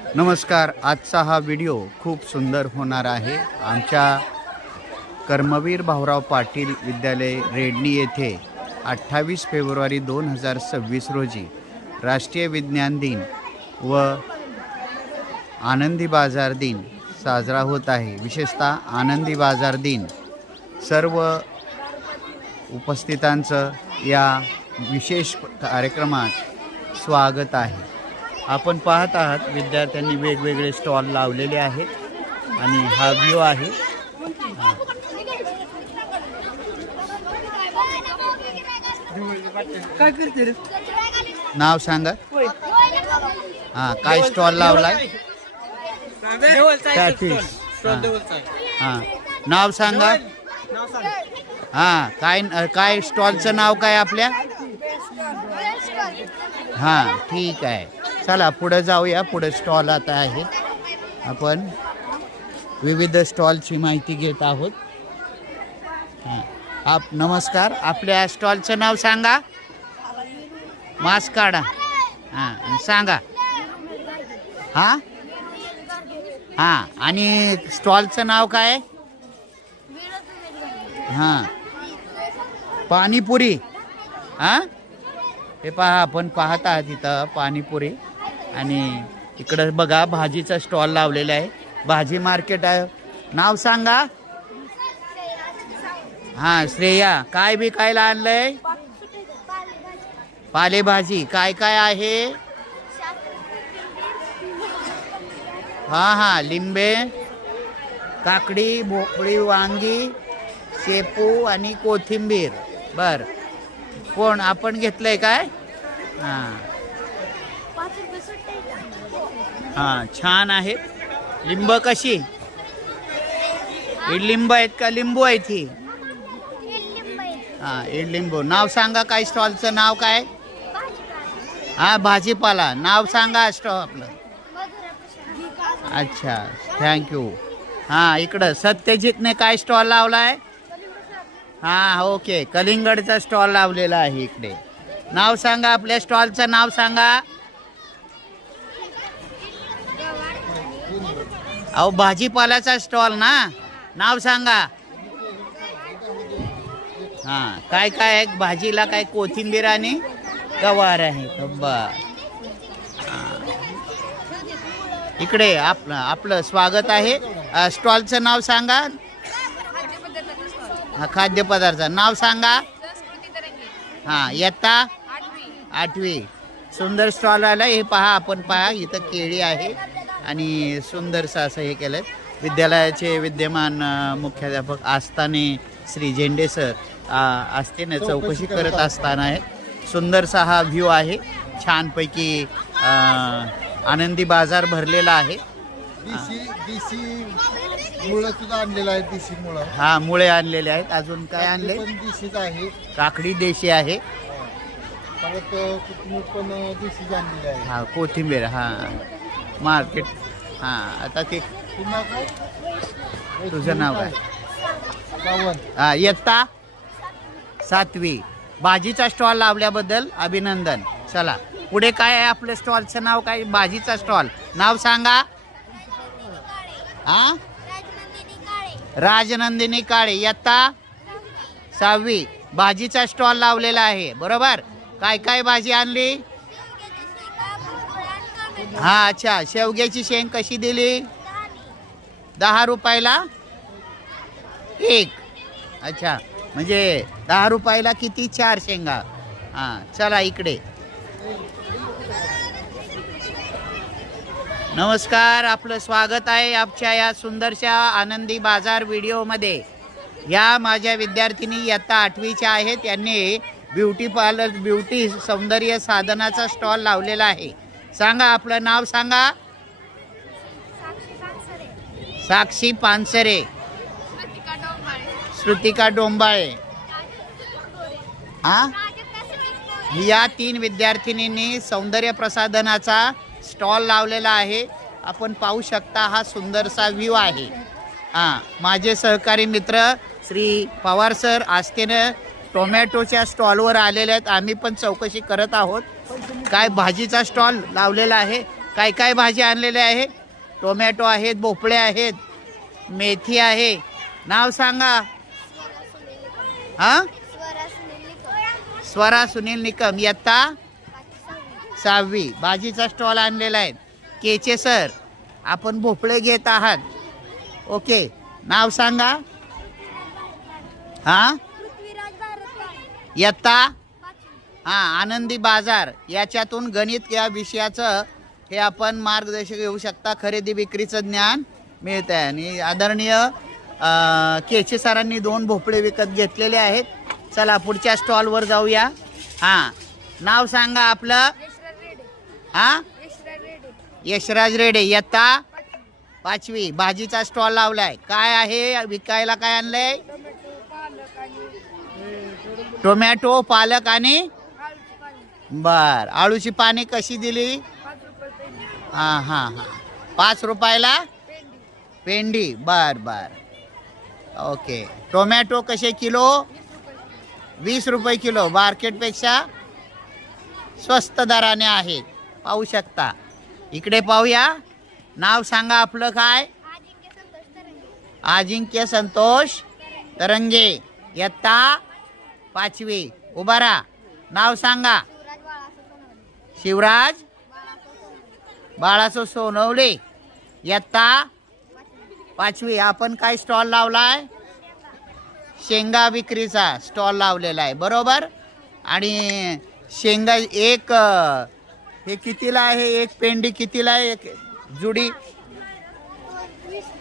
नमस्कार. आजचा हा व्हिडिओ खूप सुंदर होणार आहे. आमच्या कर्मवीर भाऊराव पाटील विद्यालय रेडणी येथे 28 फेब्रुवारी 2026 रोजी राष्ट्रीय विज्ञान दिन व आनंदी बाजार दिन साजरा होत आहे. विशेषतः आनंदी बाजार दिन सर्व उपस्थितांचं या विशेष कार्यक्रमात स्वागत आहे. आपण पाहत आहात विद्यार्थ्यांनी वेगवेगळे स्टॉल लावलेले आहेत आणि हा व्ह्यू आहे. काय करते रे? नाव सांगा. हां, काय स्टॉल लावलाय? हां, नाव सांगा. हां, काय स्टॉलचं नाव काय आपल्या? हां, ठीक आहे. चला पुढे जाऊया. पुढे स्टॉल आता आहे. आपण विविध स्टॉलची माहिती घेत आहोत. नमस्कार. आपल्या स्टॉलचं नाव सांगा. मास्क काढा. हां, सांगा. हां हां, आणि स्टॉलचं नाव काय? हां, पाणीपुरी. हां, हे पहा, आपण पाहत आहात इथं पाणीपुरी. आणि इकडं बघा भाजीचा स्टॉल लावलेला आहे. भाजी मार्केट आहे. नाव सांगा. हां, श्रेया. काय विकायला आणलंय? पालेभाजी. काय काय आहे? हां हां, लिंबे, काकडी, भोपळी, वांगी, शेपू आणि कोथिंबीर. बर, कोण आपण घेतलंय काय? हां हां, छान आहे. लिंब कशी? इडलिंब आहेत का लिंबू आहेत ही? हां, इडलिंबू. नाव सांगा. काय स्टॉलचं नाव काय? हां, भाजीपाला. नाव सांगा स्टॉल आपलं. अच्छा, थँक्यू. हां, इकडं सत्यजितने काय स्टॉल लावलाय? हां, ओके. कलिंगडचा स्टॉल लावलेला आहे इकडे. नाव सांगा. आपल्या स्टॉलचं नाव सांगा. अहो, भाजीपाल्याचा स्टॉल ना. नाव सांगा. हां, काय काय आहे भाजीला? काय कोथिंबीर आणि गवार आहे. इकडे आपलं स्वागत आहे. स्टॉलचं नाव सांगा. हा, खाद्यपदार्थ. नाव सांगा. हां, इयत्ता 8वी. सुंदर स्टॉल आला. हे पहा, आपण पहा इथं केळी आहे आणि सुंदरसं असं हे केलं. विद्यालयाचे विद्यमान मुख्याध्यापक आस्थाने श्री झेंडे सर आस्थेने चौकशी करत असताना आहे. सुंदरसा हा व्ह्यू आहे. छानपैकी आनंदी बाजार भरलेला आहे. मुळं सुद्धा आणलेलं आहे. देशी मुळं. हा, मुळे आणलेले आहेत. अजून काय आणले? देशीच आहे. काकडी देशी आहे. परत कोथिंबीर पण देशीच आणलेली आहे. हा, कोथिंबीर. हां, मार्केट. हां, आता ते पुन्हा काय? तुझं नाव काय? श्रावण. हां, इयत्ता 7वी. भाजीचा स्टॉल लावल्याबद्दल अभिनंदन. चला पुढे काय आहे? आपल्या स्टॉलचं नाव काय? भाजीचा स्टॉल. नाव सांगा. हां, राजनंदिनी काळे. इयत्ता 6वी. भाजीचा स्टॉल लावलेला आहे. बरोबर. काय काय भाजी आणली? हां, अच्छा. शेवग्याची शेंग कशी दिली? 10 रुपयाला एक. अच्छा, म्हणजे 10 रुपयाला किती? 4 शेंगा. हां, चला इकडे. नमस्कार. आपलं स्वागत आहे आमच्या या सुंदरशा आनंदी बाजार व्हिडिओमध्ये. या माझ्या विद्यार्थिनी इयत्ता 8वीच्या आहेत. त्यांनी ब्युटी पार्लर, ब्युटी सौंदर्य साधनाचा स्टॉल लावलेला आहे. सांगा. आपलं नाव सांगा. साक्षी पानसरे, श्रुतिका डोंबाळे. हां, या 3 विद्यार्थिनींनी सौंदर्य प्रसाधनाचा स्टॉल लावलेला आहे. आपण पाहू शकता. हा सुंदरसा व्ह्यू आहे. हां, माझे सहकारी मित्र श्री पवार सर आस्थेनं टोमॅटोच्या स्टॉलवर आलेले आहेत. आम्ही पण चौकशी करत आहोत. काय भाजीचा स्टॉल लावलेला आहे. काय काय भाजी आणलेल्या आहे? टोमॅटो आहेत, भोपळे आहेत, मेथी आहे. नाव सांगा. हा, स्वरा सुनील निकम, इयत्ता 6वी. भाजीचा स्टॉल आणलेला आहे. केचे सर, आपण भोपळे घेत आहात. ओके, नाव सांगा. हा, इयत्ता हा, आनंदी बाजार. याच्यातून गणित या विषयाचं हे आपण मार्गदर्शक घेऊ शकता. खरेदी विक्रीचं ज्ञान मिळत आहे. आणि आदरणीय केचे सरांनी 2 भोपळे विकत घेतलेले आहेत. चला पुढच्या स्टॉलवर जाऊया. हा, नाव सांगा आपलं. हा, यशराज रेडे, इयत्ता 5वी. भाजीचा स्टॉल लावलाय. काय आहे विकायला? काय आणलंय? टोमॅटो, पालक आणि बर. आळूची पाने कशी दिली? हा हा हा, 5 रुपयाला पेंडी. बर बर, ओके. टोमॅटो कसे किलो? 20 रुपये किलो. मार्केटपेक्षा स्वस्त दराने आहेत, पाहू शकता. इकडे पाहूया. नाव सांगा आपलं. काय? अजिंक्य संतोष तरंगे, इयत्ता 5वी. उभा राहा. नाव सांगा. शिवराज बाळासो सोनवले, इयत्ता 5वी. आपण काय स्टॉल लावलाय? शेंगा विक्रीचा स्टॉल लावलेला आहे, बरोबर. आणि शेंगा एक हे कितीला आहे? एक पेंडी कितीला आहे? एक जुडी.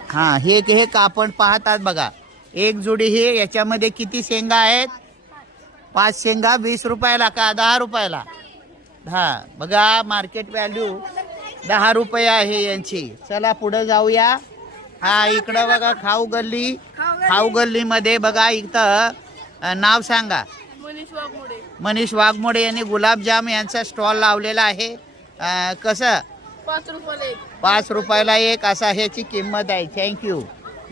हा, हे आपण पाहतात बघा. एक जुडी हे याच्यामध्ये किती शेंगा आहेत? 5 शेंगा 20 रुपयाला का 10 रुपयाला? हा, बघा मार्केट व्हॅल्यू 10 रुपये आहे यांची. चला पुढे जाऊया. हा, इकडं बघा खाऊ गल्ली. खाऊ गल्लीमध्ये बघा इथं नाव सांगा. मनीष वाघमोडे यांनी गुलाबजाम यांचा स्टॉल लावलेला आहे. कसं? 5 रुपयाला एक असा ह्याची किंमत आहे. थँक्यू.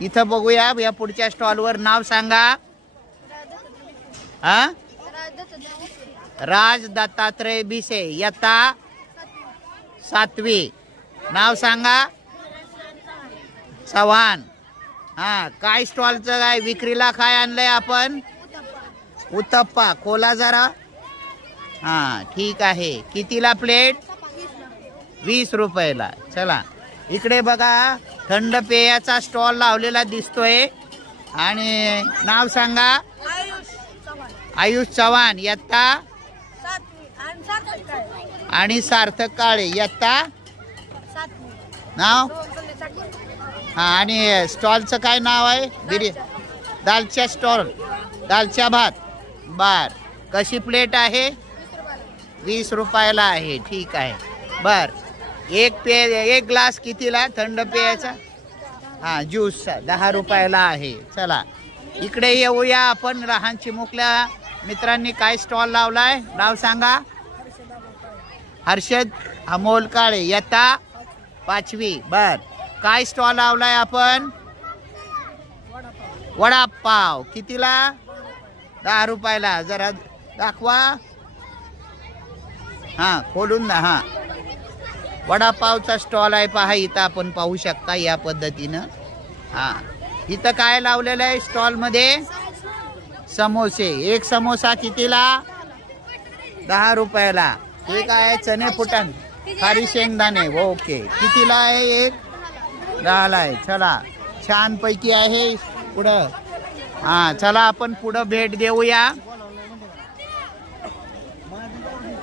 इथं बघूया या पुढच्या स्टॉलवर. नाव सांगा. हा, राज दत्तात्रय भिसे, इयत्ता 7वी. नाव सांगा. चव्हाण. हा, काय स्टॉलचं काय विक्रीला काय आणलंय आपण? उत्तप्पा. खोला जरा. हा, ठीक आहे. कितीला प्लेट? 20 रुपयाला. चला इकडे बघा. थंड पेयाचा स्टॉल लावलेला दिसतोय. आणि नाव सांगा. आयुष चव्हाण, इयत्ता आणि सार्थक काळे, इयत्ता. नाव. हा, आणि स्टॉलचं काय नाव आहे? दालच्या स्टॉल, दालच्या भात. बर, कशी प्लेट आहे? 20 रुपयाला आहे. ठीक आहे. बर, एक ग्लास कितीला थंड पेयाचा? हा, ज्यूस 10 रुपयाला आहे. चला इकडे येऊया आपण. लहान चिमुकल्या मित्रांनी काय स्टॉल लावलाय? नाव सांगा. हर्षद अमोल काळे, इयत्ता 5वी. बर, काय स्टॉल लावलाय आपण? वडापाव. कितीला? 10 रुपयाला. जरा दाखवा. हा, खोलून ना. हा, वडापावचा स्टॉल आहे पहा. इथं आपण पाहू शकता या पद्धतीनं. हा, इथं काय लावलेलं आहे स्टॉलमध्ये? समोसे. एक समोसा कितीला? 10 रुपयाला. हे काय? चणे फुटण, खारी शेंगदाणे. ओके, कितीला आहे? एक 10ला आहे. चला छान पैकी आहे. पुढं. हा, चला आपण पुढं भेट देऊया.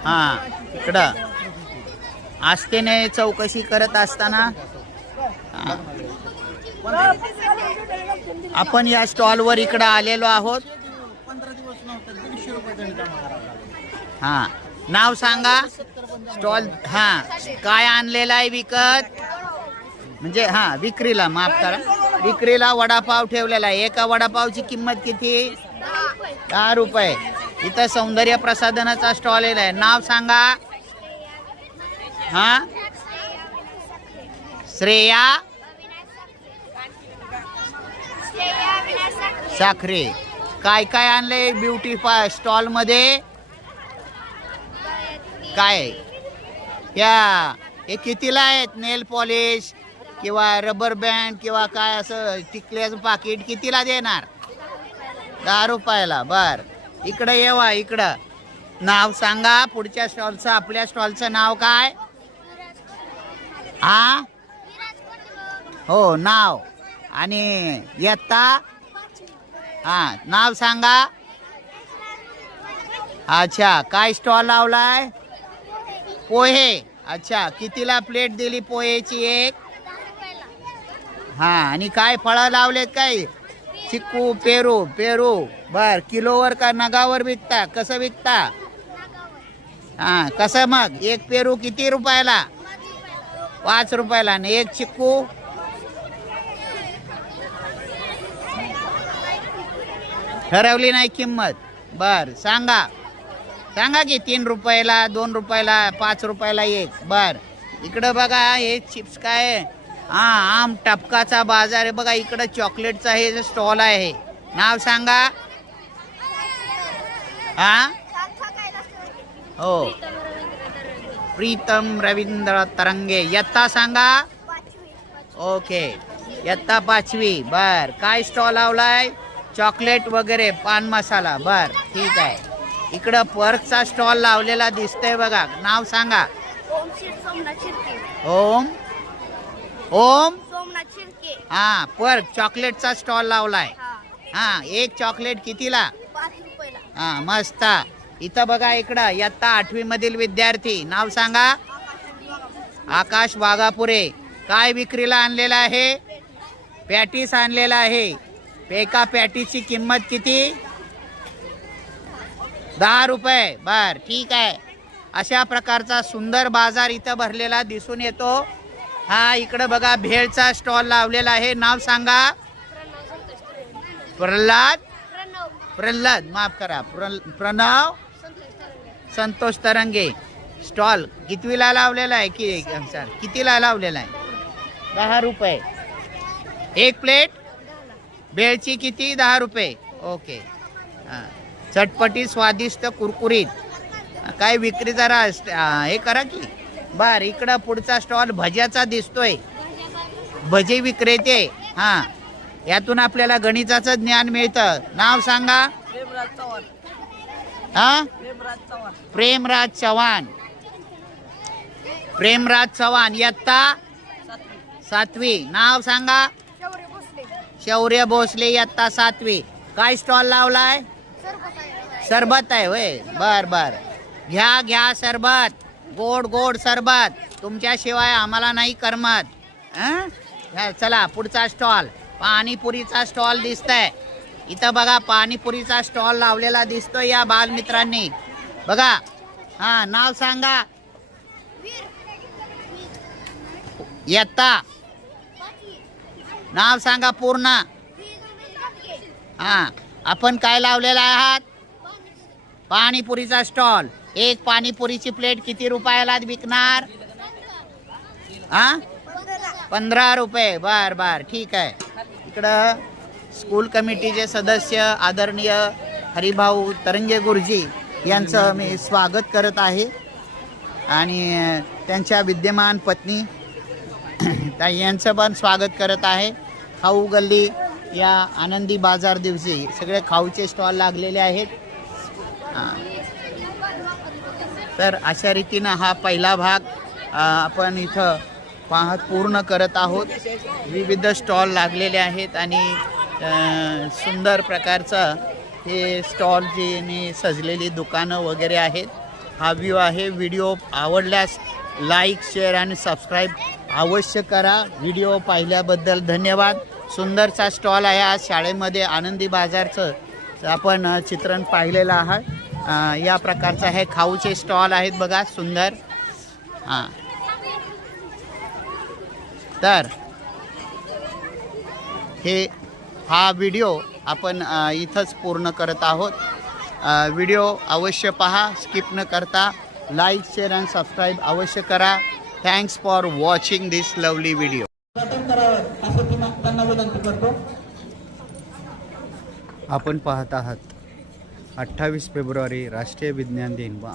हा, इकडं आस्थेने चौकशी करत असताना आपण या स्टॉलवर इकडं आलेलो आहोत. हा, नाव सांगा. स्टॉल. हा, काय आणलेला आहे विकत? म्हणजे हा, विक्रीला. माफ करा, विक्रीला वडापाव ठेवलेला आहे. एका वडापावची किंमत किती? 10 रुपये. इथं सौंदर्य प्रसाधनाचा स्टॉल आहे. नाव सांगा. हा, श्रेया साखरे. काय काय आणले ब्युटी स्टॉल मध्ये? काय या हे कितीला आहेत? नेल पॉलिश किंवा रबर बँड किंवा काय असं टिकल्याचं पाकिट कितीला देणार? 10 रुपयाला. बर, इकडं येवा. इकडं नाव सांगा पुढच्या स्टॉलचं. आपल्या स्टॉलचं नाव काय? हा, हो, नाव आणि इयत्ता. हा, नाव सांगा. अच्छा, काय स्टॉल लावलाय? पोहे. अच्छा, कितीला प्लेट दिली पोहेची? एक. हा, आणि काय फळं लावलेत? काय? चिक्कू, पेरू. पेरू बर, किलोवर का नगावर विकता? कसं विकता? हा, कसं मग? एक पेरू किती रुपयाला? 5 रुपयाला. आणि एक चिक्कू? ठरवली नाही किंमत? बर, सांगा. सांगा की 3 रुपयाला, 2 रुपयाला, 5 रुपयाला एक. बर, इकडं बघा हे चिप्स काय आहे? हा, आम टपकाचा बाजार आहे बघा. इकडं चॉकलेटचा हे स्टॉल आहे. नाव सांगा. हा, हो, प्रीतम रवींद्र तरंगे. इयत्ता सांगा. ओके, इयत्ता 5वी. बर, काय स्टॉल लावलाय? चॉकलेट वगैरे, पान मसाला. बर, ठीक आहे. इकडं पर्कचा स्टॉल लावलेला दिसतंय बघा. नाव सांगा. ओम. ओम सोमनाथ शिर्के. हा, पर्क चॉकलेटचा स्टॉल लावलाय. हा, एक चॉकलेट कितीला? 5 रुपयाला. हा, मस्त. इथं बघा, इकडं इयत्ता 8वी मधील विद्यार्थी. नाव सांगा. आकाश वाघापुरे. काय विक्रीला आणलेला आहे? पॅटीस आणलेला आहे. एका पॅटीची किंमत किती? 10 रुपये. बर, ठीक आहे. अशा प्रकारचा सुंदर बाजार इथं भरलेला दिसून येतो. हा, इकडं बघा भेळचा स्टॉल लावलेला आहे. नाव सांगा. प्रल्हाद. प्रल्हाद, माफ करा. प्रणव संतोष तरंगे. स्टॉल कितवीला लावलेला आहे? कितीला लावलेला आहे? 10 रुपये. एक प्लेट भेळची किती? 10 रुपये. ओके. हां, चटपटी, स्वादिष्ट, कुरकुरीत. काय विक्री जरा हे करा की. बर, इकडं पुढचा स्टॉल भज्याचा दिसतोय. भजी विक्रेते. हां, यातून आपल्याला गणिताचं ज्ञान मिळतं. नाव सांगा. हा, प्रेमराज चव्हाण. प्रेमराज चव्हाण. इयत्ता 7वी. नाव सांगा. शौर्य भोसले. इयत्ता 7वी. काय स्टॉल लावलाय? सरबत आहे होय. बर बर, घ्या घ्या सरबत. गोड गोड सरबत. तुमच्याशिवाय आम्हाला नाही करमत. हं? चला पुढचा स्टॉल. पाणीपुरीचा स्टॉल दिसतंय इथं बघा. पाणीपुरीचा स्टॉल लावलेला दिसतोय या बालमित्रांनी. बघा. हा, नाव सांगा. इयत्ता. नाव सांगा पूर्ण. हा, आपण काय लावलेला आहात? पाणीपुरीचा स्टॉल. एक पाणीपुरीची प्लेट किती रुपयाला विकणार? हा, 15 रुपये. बर बर, ठीक आहे. इकडं स्कूल कमिटीचे सदस्य आदरणीय हरिभाऊ तरंगे गुरुजी यांचं मी स्वागत करत आहे. आणि त्यांच्या विद्यमान पत्नी यांचं पण स्वागत करत आहे. खाऊ गल्ली या आनंदी बाजार दिवशी सगळे खाऊचे स्टॉल लागलेले आहेत. तर अशा रीतीनं हा पहिला भाग आपण इथं पूर्ण करत आहोत. विविध स्टॉल लागलेले आहेत आणि सुंदर प्रकारचं हे स्टॉल जी सजलेली दुकानं वगैरे आहेत. हा व्ह्यू आहे. व्हिडिओ आवडल्यास लाईक, शेअर आणि सबस्क्राईब अवश्य करा. व्हिडिओ पाहिल्याबद्दल धन्यवाद. सुंदरचा स्टॉल आहे. आज शाळेमध्ये आनंदी बाजारचं आपण चित्रण पाहिलेलं आहे. या प्रकारचं हे खाऊचे स्टॉल आहेत बघा, सुंदर. हां, तर हा व्हिडिओ आपण इथंच पूर्ण करत आहोत. व्हिडिओ अवश्य पहा, स्किप न करता. लाईक, शेअर आणि सबस्क्राईब अवश्य करा. Thanks for watching this lovely video. आपण पाहत आहात 28 फेब्रुवारी राष्ट्रीय विज्ञान दिन व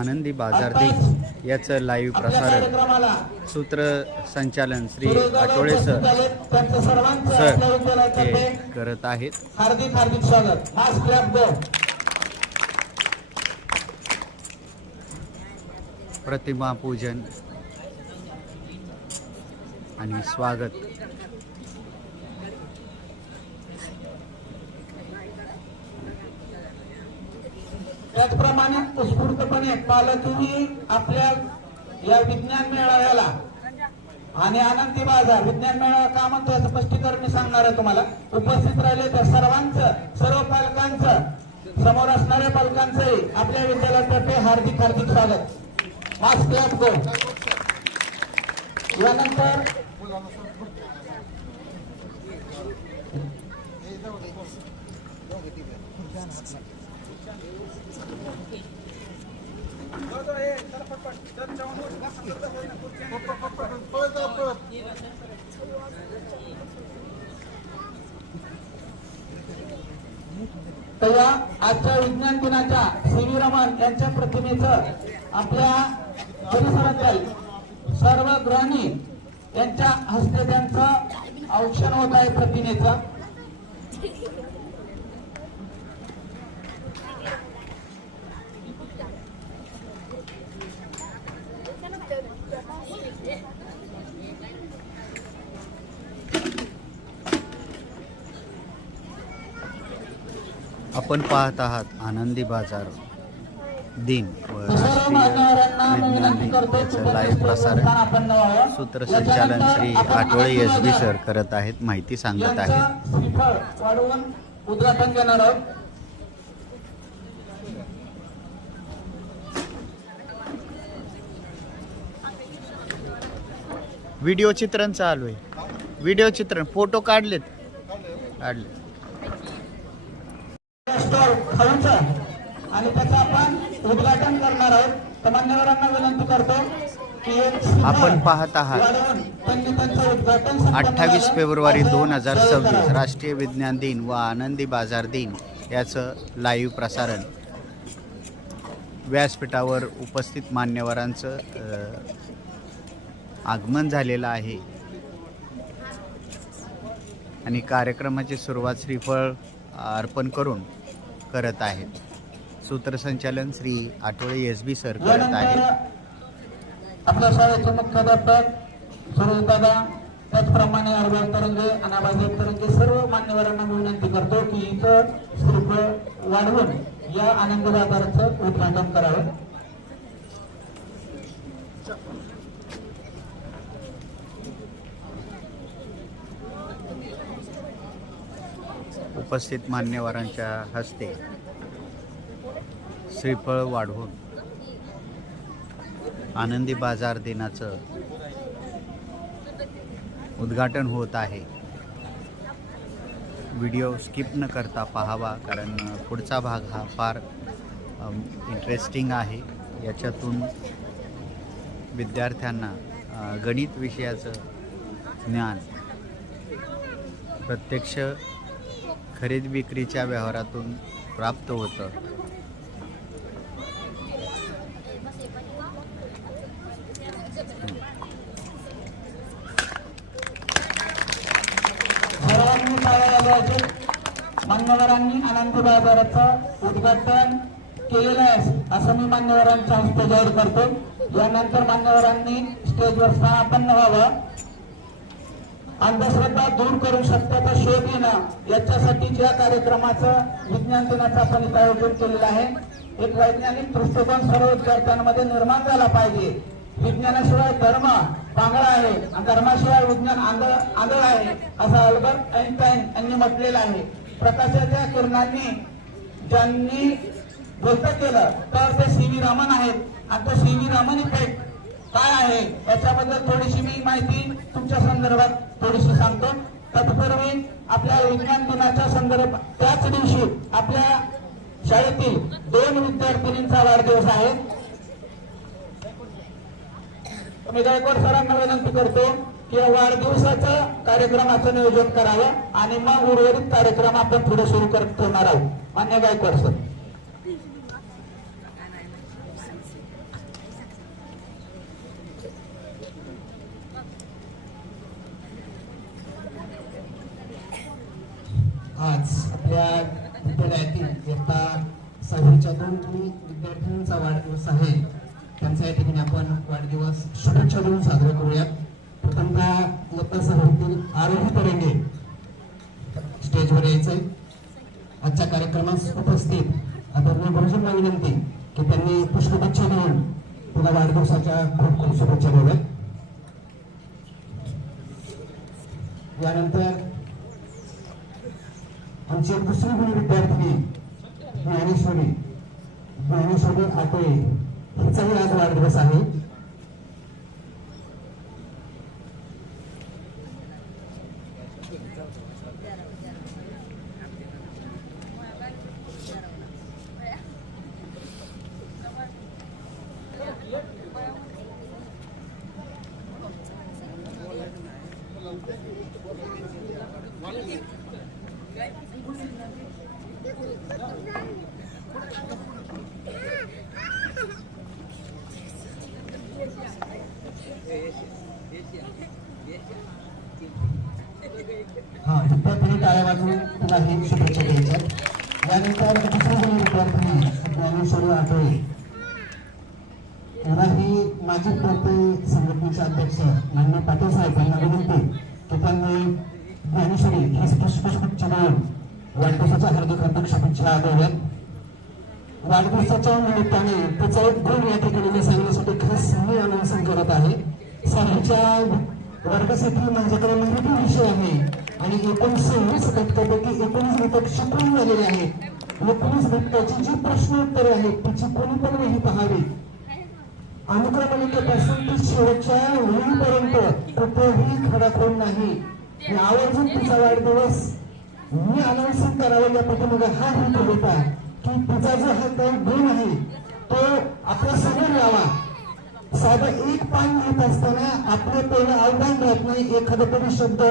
आनंदी बाजार दिन याचं लाईव्ह प्रसारण सूत्रसंचालन श्री आठवळे सर हे करत आहेत. हार्दिक हार्दिक स्वागत. मास्क क्लॅप गो. प्रतिमा पूजन आणि स्वागत. त्याचप्रमाणे उत्स्फूर्तपणे पालकही आपल्या या विज्ञान मेळाव्याला आणि आनंदी बाजार विज्ञान मेळावा का म्हणतो याचं स्पष्टीकरण मी सांगणार आहे तुम्हाला. उपस्थित राहिले त्या सर्व पालकांचं समोर असणाऱ्या पालकांचंही आपल्या विद्यालयातर्फे हार्दिक हार्दिक स्वागत. मास्क क्लॅप गो. यानंतर तर या आजच्या विज्ञान दिनाच्या सी.व्ही. रमण यांच्या प्रतिमेचं आपल्या परिसरातील सर्व गृहिणी यांच्या हस्ते त्यांचं औक्षण होत आहे प्रतिमेचं. आपण पाहत आहात आनंदी बाजार दिन व सर्व मान्यवरांना मी विनंती करतो याचं लाईव्ह प्रसारण सूत्रसंचालन श्री आठवळे एस.बी. सर करत आहेत, माहिती सांगत आहेत. श्रीफळ वाढवून उद्घाटन करणार आहोत. व्हिडिओ चित्रण चालू आहे. व्हिडिओ चित्रण फोटो काढले. स्टॉल खाऊचा आणि त्याचं आपण उद्घाटन करणार आहोत. तर मान्यवरांना विनंती करतो की आपण पाहत आहात त्यांनी त्यांचं उद्घाटन 28 फेब्रुवारी 2026 राष्ट्रीय विज्ञान दिन व आनंदी बाजार दिन याचं लाईव्ह प्रसारण व्यासपीठावर उपस्थित मान्यवरांचं आगमन झालेलं आहे आणि कार्यक्रमाची सुरुवात श्रीफळ अर्पण करून करत आहेत. सूत्रसंचालन श्री आठवळे एस.बी. सर करत आहेत. आपल्या शाळेचे मुख्याध्यापक सुरेशदादा, त्याचप्रमाणे अरविंद तरंगे, अनाबाई तरंगे सर्व मान्यवरांना मी विनंती करतो की इथं श्रीफळ वाढवून या आनंद बाजाराचं उद्घाटन करावं. उपस्थित मान्यवरांच्या हस्ते श्रीफळ वाढवून आनंदी बाजार दिनाचं उद्घाटन होत आहे. व्हिडिओ स्किप न करता पाहावा, कारण पुढचा भाग हा फार इंटरेस्टिंग आहे. याच्यातून विद्यार्थ्यांना गणित विषयाचं ज्ञान प्रत्यक्ष खरेदी विक्रीच्या व्यवहारातून प्राप्त होतं. सर्वांनी टाळ्या वाजवायच्या. मान्यवरांनी आनंद बाजाराचं उद्घाटन केलेलं आहे असं मी मान्यवरांच्या हस्ते जाहीर करतो. यानंतर मान्यवरांनी स्टेजवर स्थानापन्न व्हावं. अंधश्रद्धा दूर करून सत्याचा शोध घेणं याच्यासाठी ज्या कार्यक्रमाचं विज्ञान दिनाचं आपण इथं आयोजन केलेलं आहे, एक वैज्ञानिक दृष्टिकोन सर्व विद्यार्थ्यांमध्ये निर्माण झाला पाहिजे. विज्ञानाशिवाय धर्म पांगळा आहे आणि धर्माशिवाय विज्ञान आंधळ आहे असं अल्बर्ट आइन्स्टाईन यांनी म्हटलेलं आहे. प्रकाशाच्या किरणांनी ज्यांनी गोष्ट केलं तर ते सी.व्ही. रमण आहेत. आणि तो सी.व्ही. रमण इफेक्ट काय आहे याच्याबद्दल थोडीशी मी माहिती तुमच्या संदर्भात थोडीशी सांगतो. तत्पूर्वी आपल्या विज्ञान दिनाच्या संदर्भात त्याच दिवशी आपल्या शाळेतील 2 विद्यार्थिनींचा वाढदिवस आहे. मी गायकवाड सरांना विनंती करतो की वाढदिवसाचं कार्यक्रमाचं नियोजन करावं आणि मग उर्वरित कार्यक्रम आपण पुढे सुरू करत ठेवणार आहोत. मान्य गायकवाड सर. आज आपल्या विद्यालयातील इयत्ता 6वीच्या 2 विद्यार्थ्यांचा वाढदिवस आहे. त्यांचा या ठिकाणी आपण वाढदिवस शुभेच्छा देऊन साजरा करूयात. प्रथमतः इयत्ता 6वीतील आरोही तरंगे स्टेजवर यायचंय. आजच्या कार्यक्रमास उपस्थित आदरणीय गुरुजींना विनंती की त्यांनी पुष्पगुच्छ देऊन तुला वाढदिवसाच्या खूप खूप शुभेच्छा द्याव्यात. यानंतर आमची एक दुसरी गुणी विद्यार्थिनी ज्ञानेश्वरी आटोळे हिचाही आज वाढदिवस आहे. विद्यार्थी टाळ्या वाजवून तुला ही शुभेच्छा द्यायच्या. यानंतर दुसरी गुणी विद्यार्थिनी ज्ञानेश्वरी आटोळे यांना ही माजी प्रवृत्ती संघटनेचे अध्यक्ष माननीय पाटील साहेब यांना विनंती की त्यांनी ज्ञानेश्वरी ही पुष्पगुच्छ देऊन वाढदिवसाच्या हार्दिक शुभेच्छा द्याव्यात. वाढदिवसाच्या निमित्ताने त्याचा एक गुण या ठिकाणी मी सांगण्यासाठी खास मी अनाउन्सन करत आहे. 6वीच्या वर्गासाठी माझ्याकडे मराठी विषय आहे आणि 19 घटकापैकी 19 घटक शिकवून झालेले आहेत. 19 घटकाची जी प्रश्न उत्तरे आहेत तिची कोणी पण नाही पाहावी. अनुक्रमणिकेपासून ते शेवटच्या वेळीपर्यंत कुठेही खडाखोड नाही. आवर्जून तिचा वाढदिवस मी अनाउन्सिंग करावं या पाठीमागे हा हेतू होता की तिचा जो हा काही गुण आहे तो आपल्या समोर यावा. साधं एक पान लिहित असताना आपलं पहिलं अवधान राहत नाही. एखादा तरी शब्द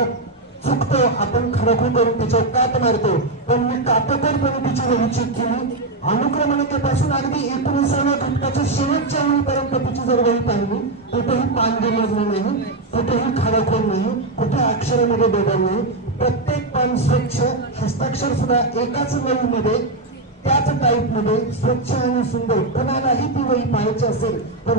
चुकतो, आपण खरोखर करून त्याच्यावर काट मारतो. पण मी काटेकोरपणे तिची वही चेक केली. अनुक्रमणिकेपासून अगदी 19व्या घटकाच्या शेवटच्या वेळीपर्यंत तिची जर वही पाहिली कुठेही पान दिलं नाही, कुठेही खडाखोड नाही, कुठे अक्षरामध्ये बदल नाही. प्रत्येक पान स्वच्छ, हस्ताक्षर सुद्धा एकाच वहीमध्ये त्याच टाईपमध्ये स्वच्छ आणि सुंदर. कोणालाही ती वही पाहायची असेल तर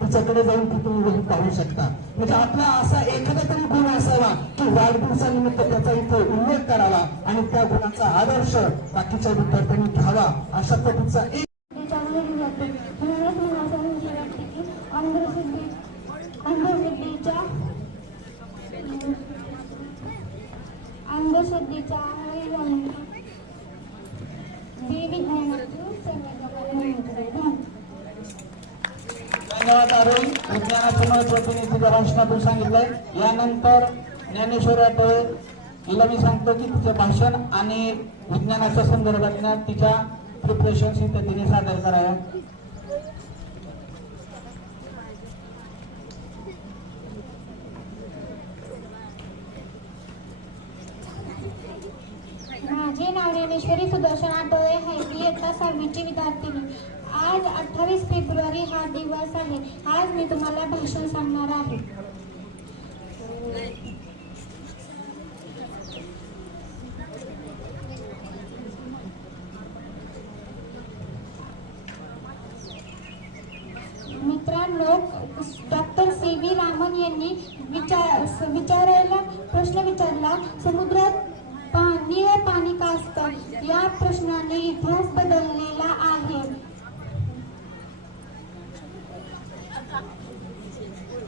तिच्याकडे जाऊन ती तुम्ही वही पाहू शकता. म्हणजे आपला असा एखादा तरी गुण असावा की वाढदिवसानिमित्त त्याचा इथे उल्लेख करावा आणि त्या गुणाचा आदर्श बाकीच्या विद्यार्थ्यांनी घ्यावा. अशा पद्धतीचा एक अंधश्रद्धेचा धन्यवाद अरुण. विज्ञानाचं महत्व तुम्ही तुझ्या भाषणातून सांगितलंय. यानंतर ज्ञानेश्वरी आटोळे हिला मी सांगतो की तिचं भाषण आणि विज्ञानाच्या संदर्भात तिच्या प्रिपरेशन इथे तिने सादर कराव्या. माझे नाव ज्ञानेश्वरी सुदर्शन आटोळे आहे. मी इयत्ता 6वीची विद्यार्थिनी. आज 28 फेब्रुवारी हा दिवस आहे. आज मी तुम्हाला भाषण सांगणार आहे. मित्रांनो, डॉक्टर C.V. रामन यांनी विचारायला प्रश्न विचारला, समुद्रात निळे पाणी का असतं? या प्रश्नाने इतिहास बदललेला आहे.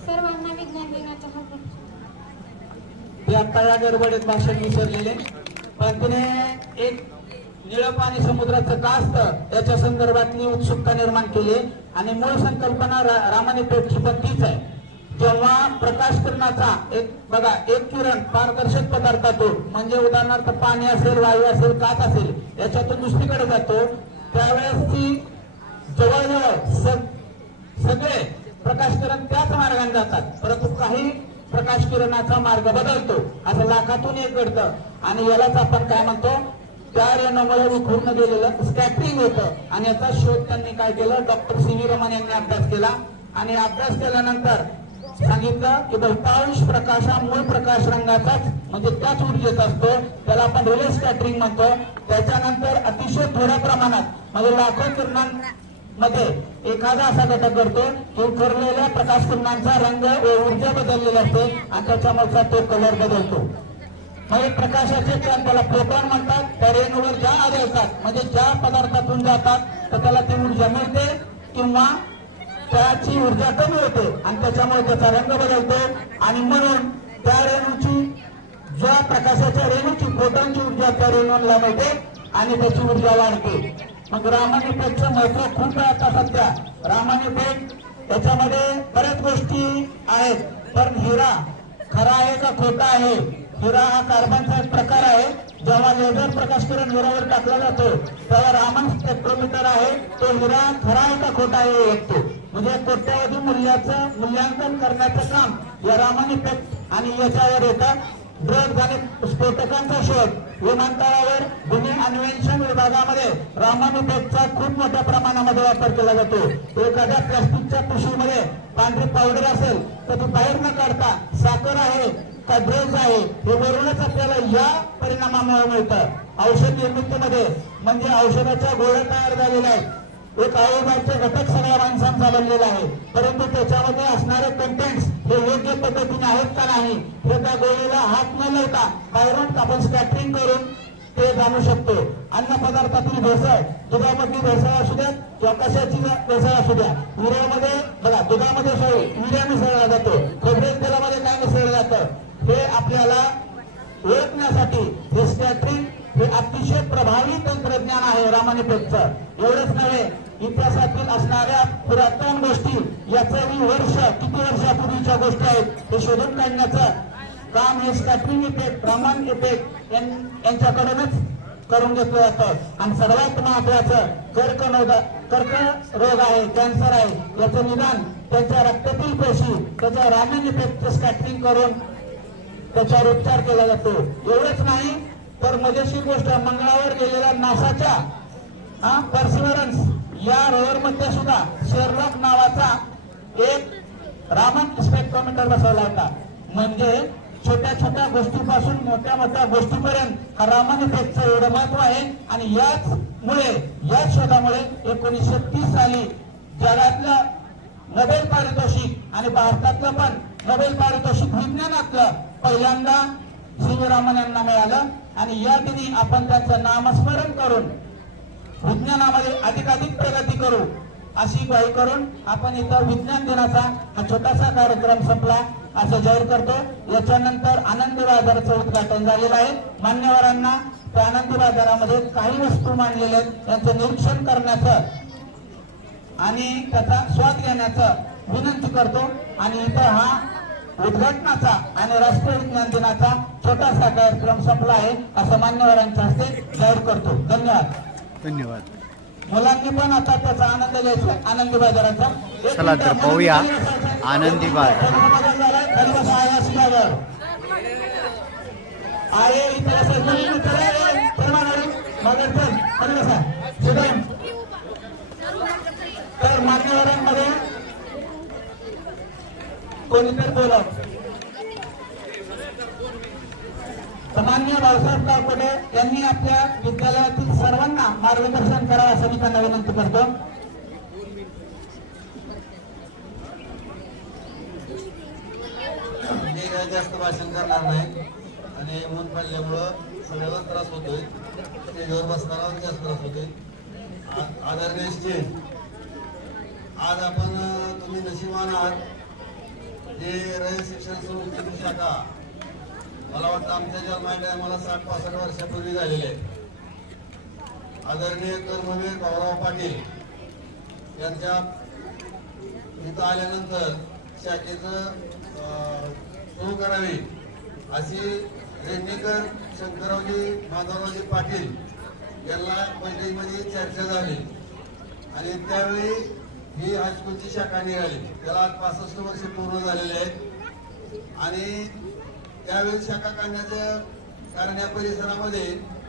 सर्वांना विज्ञान दिनाच्या हार्दिक. ते आता या गडबडीत भाषण विसरलेले, पण तिने एक निळं पाणी समुद्राचं का असतं त्याच्या संदर्भातली उत्सुकता निर्माण केली आणि मूळ संकल्पना रामाने पेटची पण तीच आहे. जेव्हा प्रकाश किरणाचा एक किरण पारदर्शक पदार्थातून म्हणजे उदाहरणार्थ पाणी असेल, वायू असेल, काच असेल याच्यातून दुसरीकडे जातो त्यावेळेस ती जवळजवळ सगळे प्रकाश किरण त्याच मार्गाने जातात. परंतु काही प्रकाश किरणाचा मार्ग बदलतो. असं लाखातून एक घडतं आणि यालाच आपण काय म्हणतो, त्या रेणूमुळे विखुरून गेलेलं स्कॅटरिंग होतं. आणि याचा शोध त्यांनी काय केलं, डॉक्टर C.V. रमन यांनी अभ्यास केला आणि अभ्यास केल्यानंतर सांगितलं की बहुतांश प्रकाश हा मूळ प्रकाश रंगाचाच म्हणजे त्याच ऊर्जेचा असतो, त्याला आपण रिले स्कॅटरिंग म्हणतो. त्याच्यानंतर अतिशय थोड्या प्रमाणात म्हणजे लाखो किरणांमध्ये एखादा असा घटक करतो की उतरलेल्या प्रकाश किरणांचा रंग व ऊर्जा बदललेली असते आणि त्याच्यामुळे तो कलर बदलतो. म्हणजे प्रकाशाचे कण त्याला फोटॉन म्हणतात. त्या रेणूवर ज्या आढळतात म्हणजे ज्या पदार्थातून जातात तर त्याला ती ऊर्जा मिळते किंवा त्याची ऊर्जा कमी होते आणि त्याच्यामुळे त्याचा रंग बदलतो. आणि म्हणून त्या रेणूची ज्या प्रकाशाच्या रेणूची फोटॉनची ऊर्जा त्या रेणूला मिळते आणि त्याची ऊर्जा वाढते. मग रामन इफेक्टचं महत्व खूप आहे आता सध्या. रामन इफेक्ट त्याच्यामध्ये बऱ्याच गोष्टी आहेत, पण हिरा खरा आहे का खोटा आहे? हिरा हा कार्बनचा एक प्रकार आहे. जेव्हा लेझर प्रकाश किरण हिरावर टाकला जातो तेव्हा रामन स्पेक्ट्रोमीटर आहे, तो हिरा खरा आहे का खोटा आहे हे बघतो. म्हणजे कोट्यवधी मूल्याचं मूल्यांकन करण्याचं काम या रामन इफेक्ट आणि याच्यावर येतं. ड्रग्ज आणि स्फोटकांचा शोध विमानतळावर गुन्हे अन्वेषण विभागामध्ये रामन इफेक्टचा खूप मोठ्या प्रमाणामध्ये वापर केला जातो. एखाद्या प्लास्टिकच्या पिशवीमध्ये पांढरी पावडर असेल तर ती बाहेर न काढता साखर आहे का ड्रग्ज आहे हे वरूनच आपल्याला या परिणामामुळे मिळतं. औषध निर्मितीमध्ये म्हणजे औषधाच्या गोळ्या तयार झालेल्या आहेत, एक आयोगाचे घटक सगळ्या माणसांचा बनलेला आहे, परंतु त्याच्यामध्ये असणारे कंटेंट्स हे योग्य पद्धतीने आहेत का नाही हे त्या गोळीला हात न लावता बाहेरून आपण स्कॅटरिंग करून ते जाणू शकतो. अन्न पदार्थातील भेसळ, दुधामधली भेसळ असू द्या किंवा कशाची भेसळ असू द्या. युरियामध्ये बघा, दुधामध्ये युरिया मिसळला जातो, खोबरेल तेलामध्ये काय मिसळलं जातं हे आपल्याला ओळखण्यासाठी हे स्कॅटरिंग हे अतिशय प्रभावी तंत्रज्ञान आहे रामन इफेक्टचं. एवढंच नव्हे, इतिहासातील असणाऱ्या पुरातन गोष्टी याचंही वर्ष किती वर्षापूर्वीच्या गोष्टी आहेत हे शोधून काढण्याचं काम हे स्कॅटरिंग इफेक्ट रामन इफेक्ट यांच्याकडूनच करून घेतलं जातं. आणि सर्वात महत्वाचं कर्करोग आहे, कॅन्सर आहे, याचं निदान त्याच्या रक्तातील पेशी त्याच्या रामन इफेक्टचं स्कॅटरिंग करून त्याच्यावर उपचार केला जातो. एवढंच नाही तर मजेशीर गोष्ट, मंगळावर गेलेल्या नासाच्या पर्सिवरन्स या रोवर मध्ये सुद्धा शेरलॉक नावाचा एक रामन स्पेक्ट्रोमीटर बसवला होता. म्हणजे छोट्या छोट्या गोष्टीपासून मोठ्या मोठ्या गोष्टीपर्यंत हा रामन इफेक्टचं एवढं महत्व आहे. आणि याच शोधामुळे 1930 साली जगातलं नोबेल पारितोषिक आणि भारतातलं पण नोबेल पारितोषिक विज्ञानातलं पहिल्यांदा सी रामन यांना मिळालं. आणि या दिनी आपण त्यांचं नामस्मरण करून विज्ञानामध्ये अधिकाधिक प्रगती करू अशी ग्वाही करून आपण इथं विज्ञान दिनाचा हा छोटासा कार्यक्रम संपला असं जाहीर करतो. याच्यानंतर आनंदी बाजाराचं उद्घाटन झालेलं आहे. मान्यवरांना त्या आनंदी बाजारामध्ये काही वस्तू मांडलेल्या आहेत यांचं निरीक्षण करण्याचं आणि त्याचा स्वाद घेण्याचं विनंती करतो. आणि इथं हा उद्घाटनाचा आणि राष्ट्रीय विज्ञान दिनाचा छोटासा कार्यक्रम संपला आहे असं मान्यवरांच्या हस्ते जाहीर करतो. धन्यवाद. धन्यवाद. मुलांनी पण आता त्याचा आनंद घ्यायचा आनंदी बाजाराचा. चला तर पाहूया आनंदी बाजार. आहे तर मान्यवरांमध्ये कोणीतरी बोला. सामान्य बाळासाहेब कारकोटे यांनी आपल्या विद्यालयातील सर्वांना मार्गदर्शन करावं असं मी त्यांना विनंती करतो. मी काय जास्त भाषण करणार नाही आणि ऊन पडल्यामुळं सगळ्याला त्रास होतोय, स्टेजवर बसणारा जास्त त्रास होतोय. आदरणीय स्टेज, आज आपण तुम्ही नशिबान आहात जे रयत शिक्षण संस्थेची शाखा मला वाटतं आमच्या जन्मा टायमाला 60-65 वर्षापूर्वी झालेले आहे. आदरणीय कर्मवीर भाऊराव पाटील यांच्या इथं आल्यानंतर शाखेचं सुरू करावी अशी रेडणेकर शंकररावजी माधवरावजी पाटील यांना बैठकीमध्ये चर्चा झाली आणि त्यावेळी ही हायस्कूलची शाखा निघाली. त्याला आज 65 वर्ष पूर्ण झालेले आहेत. आणि त्यावेळी शाखा काढण्याचं कारण या परिसरामध्ये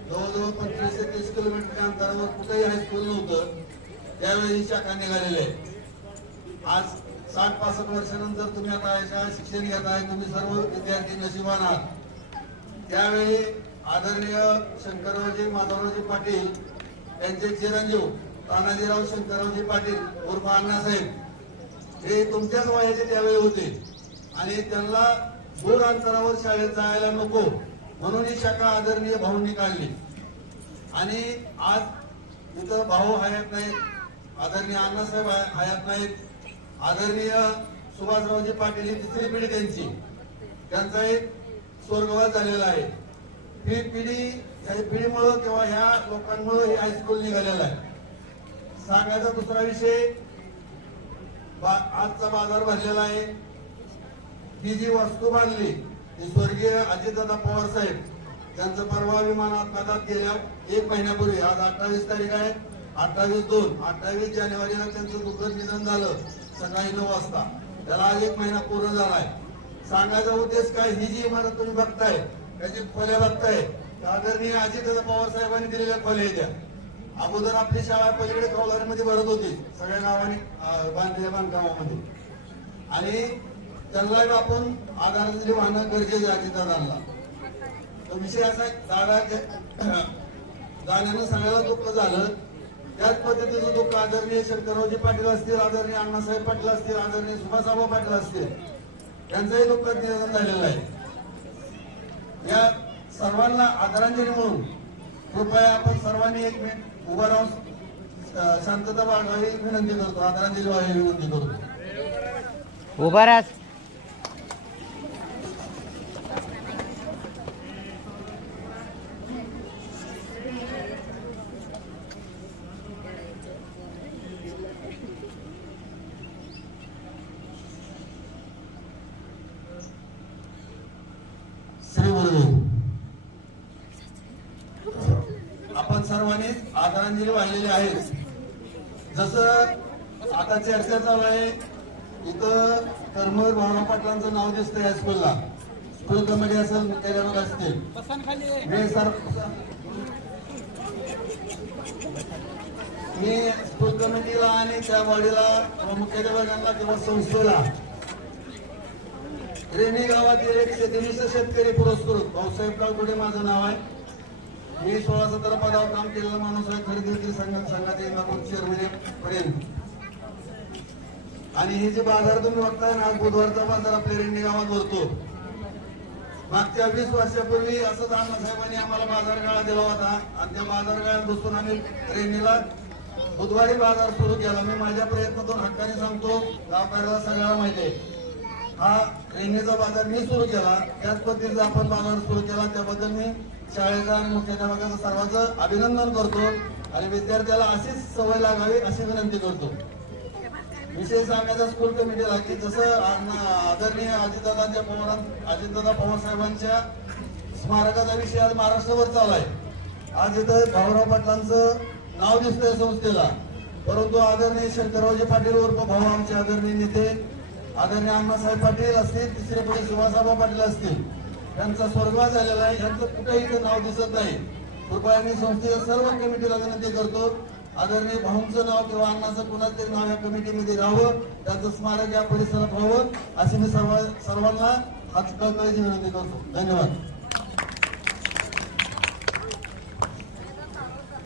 जवळजवळ 25 ते 30 किलोमीटरच्या अंतरावर कुठेही हायस्कूल नव्हतं. त्यावेळी ही शाखा निघालेली आहे. आज 60-65 वर्षानंतर तुम्ही आता अशा शिक्षण घेत आहे, तुम्ही सर्व विद्यार्थी नशिबान आहात. त्यावेळी आदरणीय शंकररावजी माधवरावजी पाटील यांचे चिरंजीव तानाजीराव शंकररावजी पाटील उर्फ अण्णासाहेब हे तुमच्याच वयाचे त्यावेळी होते आणि त्यांना दूर अंतरावर शाळेत जायला नको म्हणून ही शाखा आदरणीय भाऊंनी काढली. आणि आज इथं भाऊ हयात नाहीत, आदरणीय अण्णासाहेब हयात नाहीत, आदरणीय सुभाषरावजी पाटील ही तिसरी पिढी त्यांचा एक स्वर्गवास झालेला आहे. ही पिढी ह्या पिढीमुळं किंवा ह्या लोकांमुळे हे हायस्कूल निघालेलं आहे. सांगायचा दुसरा विषय, आजचा बाजार भरलेला आहे. ही जी वस्तू बांधली ती स्वर्गीय अजितदादा पवार साहेब त्यांचं परवा विमान अपघातात गेल्या 1 महिन्यापूर्वी, आज 28 तारीख आहे, 28 जानेवारीला त्यांचं दुःखद निधन झालं सकाळी 9 वाजता. त्याला आज 1 महिना पूर्ण झालाय. सांगायचा उद्देश काय, ही जी इमारत तुम्ही बघताय त्याची खोल्या बघताय आदरणीय अजितदादा पवार साहेबांनी दिलेल्या खोल्या द्या. अगोदर आपली शाळा पलीकडे कौलारीमध्ये भरत होती सगळ्या गावांनी बांधलेल्या बांधकामामध्ये आणि त्यांना आपण आधाराची वाहनं गरजेचं आहे अजितदादांना. तो विषय असा दादा जाण्यानं सगळ्याला दुःख झालं. त्याच पद्धतीचं दुःख आदरणीय शंकररावजी पाटील असतील, आदरणीय अण्णासाहेब पाटील असतील, आदरणीय सुभाषबाबू पाटील असतील, त्यांचंही दुःखद निधन झालेलं आहे. या सर्वांना आदरांजली म्हणून कृपया आपण सर्वांनी 1 मिनिट उभा राहून शांतता बाळगावी विनंती करतो, आदरांजली व्हावी विनंती करतो. उभा राहा. श्री गुरुदेव. आपण सर्वांनी आदरांजली वाहिलेली आहे. जसं आता चर्चा चालू आहे, इथं कर्मवीर भावना पाटलांचं नाव दिसतंय हायस्कूलला. स्कूल कमिटी असेल, मुख्याध्यापक असतील. मी स्कूल कमिटीला आणि त्या बॉडीला मुख्याध्यापकांना किंवा संस्थेला रेणी गावातील 130 शेतकरी पुरस्कृत भाऊसाहेब काळगुडे माझं नाव आहे. मी 16-17 पदावर काम केलेला माणूस आहे. खरेदी विक्री संघाचे पर्यंत. आणि हे जे बाजार तुम्ही बघताय ना, आज बुधवारचा बाजार आपल्या रेणी गावात भरतो. मागच्या 20 वर्षापूर्वी असंच अण्णासाहेबांनी आम्हाला बाजार गाळा दिला होता आणि त्या बाजार गाळ्यात बसून आम्ही रेणीला बुधवारी बाजार सुरू केला. मी माझ्या प्रयत्नातून हक्काने सांगतो, गावकऱ्याला सगळ्याला माहिती आहे, हा रेणीचा बाजार मी सुरू केला. त्याच पद्धतीचा आपण बाजार सुरू केला. त्याबद्दल मी शाळेचा आणि मुख्याध्यापकाचं सर्वांचं अभिनंदन करतो आणि विद्यार्थ्याला अशीच सवय लागावी अशी विनंती करतो. विषय सांगायचा स्कूल कमिटीला की जसं आदरणीय अजितदादा पवार साहेबांच्या स्मारकाचा विषय आज महाराष्ट्रभर चालू आहे. आज इथं भाऊराव पाटलांचं नाव दिसतंय संस्थेला, परंतु आदरणीय शंकररावजी पाटील उर्फ भाऊ आमचे आदरणीय नेते आदरणीय अण्णासाहेब पाटील असतील, तिसरे पुढे सुभाषबाबू पाटील असतील, त्यांचा स्वर्गवास झालेला आहे. यांचं कुठेही इथं नाव दिसत नाही. कृपया मी संस्थेच्या सर्व कमिटीला विनंती करतो, आदरणीय भाऊंचं नाव किंवा अण्णाचं कुणाचं तरी नाव या कमिटीमध्ये राहावं, त्यांचं स्मारक या परिसरात व्हावं अशी मी सर्वांना हात कळकळीची विनंती करतो. धन्यवाद.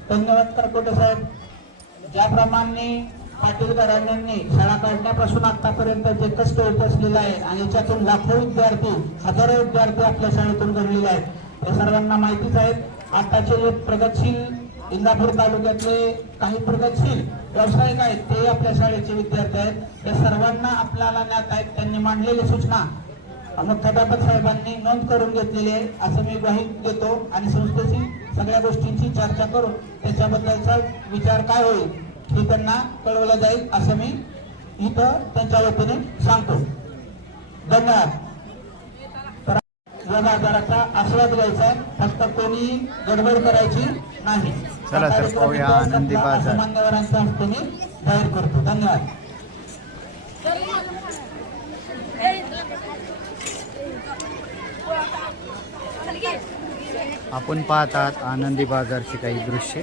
धन्यवाद करकोटे साहेब. ज्याप्रमाणे पाटील घराण्यांनी शाळा काढण्यापासून आतापर्यंत जे कष्ट होत असलेलं आहे आणि याच्यातून लाखो विद्यार्थी, हजारो विद्यार्थी आपल्या शाळेतून घडलेले आहेत, हे सर्वांना माहितीच आहे. आताचे प्रगतशील इंदापूर तालुक्यातले काही प्रगतशील व्यावसायिक आहेत, ते आपल्या शाळेचे विद्यार्थी आहेत. त्या सर्वांना आपल्याला ज्ञात आहेत. त्यांनी मांडलेली सूचना मुख्याध्यापक साहेबांनी नोंद करून घेतलेली आहे असं मी ग्वाही देतो आणि संस्थेची सगळ्या गोष्टींची चर्चा करून त्याच्याबद्दलचा विचार काय होईल हे त्यांना कळवलं जाईल असं मी इथं त्यांच्या वतीने सांगतो. धन्यवाद. या बाजाराचा आस्वाद घ्यायचा, फक्त कोणी गडबड करायची नाही. चला तर पाहूया आनंदी बाजार. मान्यवरांच्या हस्ते मी जाहीर करतो. धन्यवाद. आपण पाहत आहात आनंदी बाजारची काही दृश्य.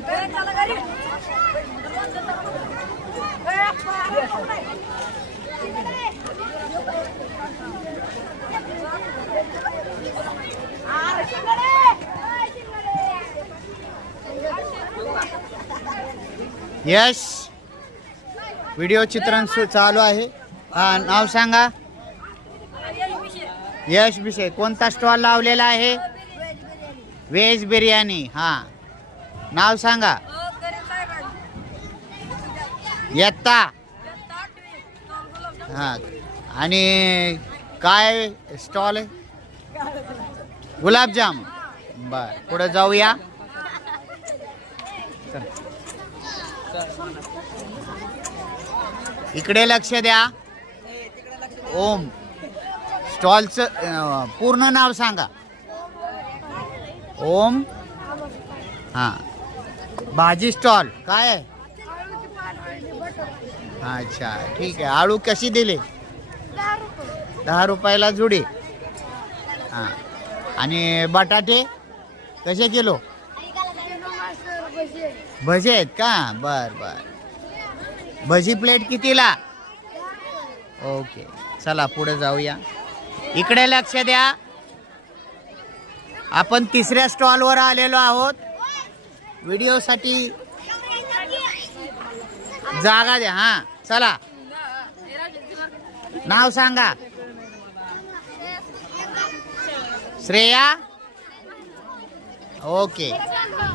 यश व्हिडिओ चित्रण चालू आहे. हा, नाव सांगा. यश विषय कोणता स्टॉल लावलेला आहे? व्हेज बिर्याणी. हा, नाव सांगा. येता. हा, आणि काय स्टॉल आहे? गुलाबजाम. बर, पुढे जाऊया. इकडे लक्ष द्या. ओम स्टॉलचं पूर्ण नाव सांगा. ओम. हा, भाजी स्टॉल काय आहे? अच्छा, ठीक आहे. आळू कशी दिली? 10 रुपयाला जुडी. हा, आणि बटाटे कसे किलो? भजी आहेत का? बर बर. भजी प्लेट कितीला? ओके, चला पुढे जाऊया. इकडे लक्ष द्या. आपण तिसऱ्या स्टॉलवर आलेलो आहोत. व्हिडिओसाठी जागा द्या. हा, चला. नाव सांगा. श्रेया. ओके,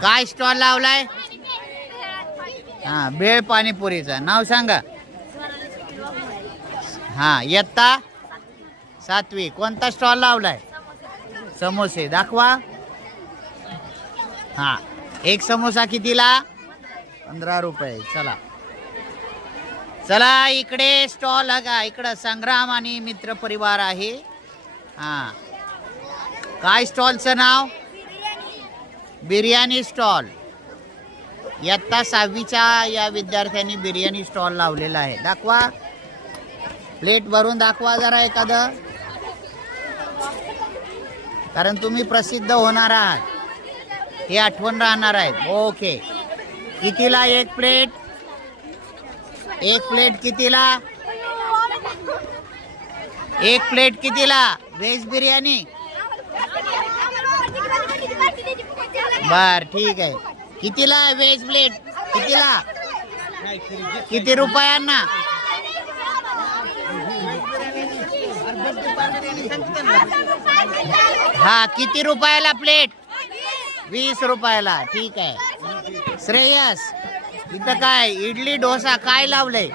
काय स्टॉल लावलाय? हा, भेळ पाणीपुरीचा. नाव सांगा. हा, इयत्ता 7वी. कोणता स्टॉल लावलाय? समोसे. दाखवा. हा, एक समोसा कितीला? 15 रुपये. चला चला, इकडे स्टॉल बघा. इकडं संग्राम आणि मित्र परिवार आहे. हा, काय स्टॉलचं नाव? बिर्याणी स्टॉल. इयत्ता 6वीच्या या विद्यार्थ्यांनी बिर्याणी स्टॉल लावलेला आहे. दाखवा, प्लेट भरून दाखवा जरा एखादं, कारण तुम्ही प्रसिद्ध होणार आहात, हे आठवण राहणार आहेत. ओके, कितीला एक प्लेट? एक प्लेट कितीला? एक प्लेट कितीला? व्हेज बिर्याणी. बर, ठीक आहे. कितीला व्हेज प्लेट? कितीला? किती रुपयांना? हा, किती रुपयाला प्लेट? 20 रुपयाला. ठीक आहे. श्रेयस, इथं काय इडली डोसा काय लावलंय?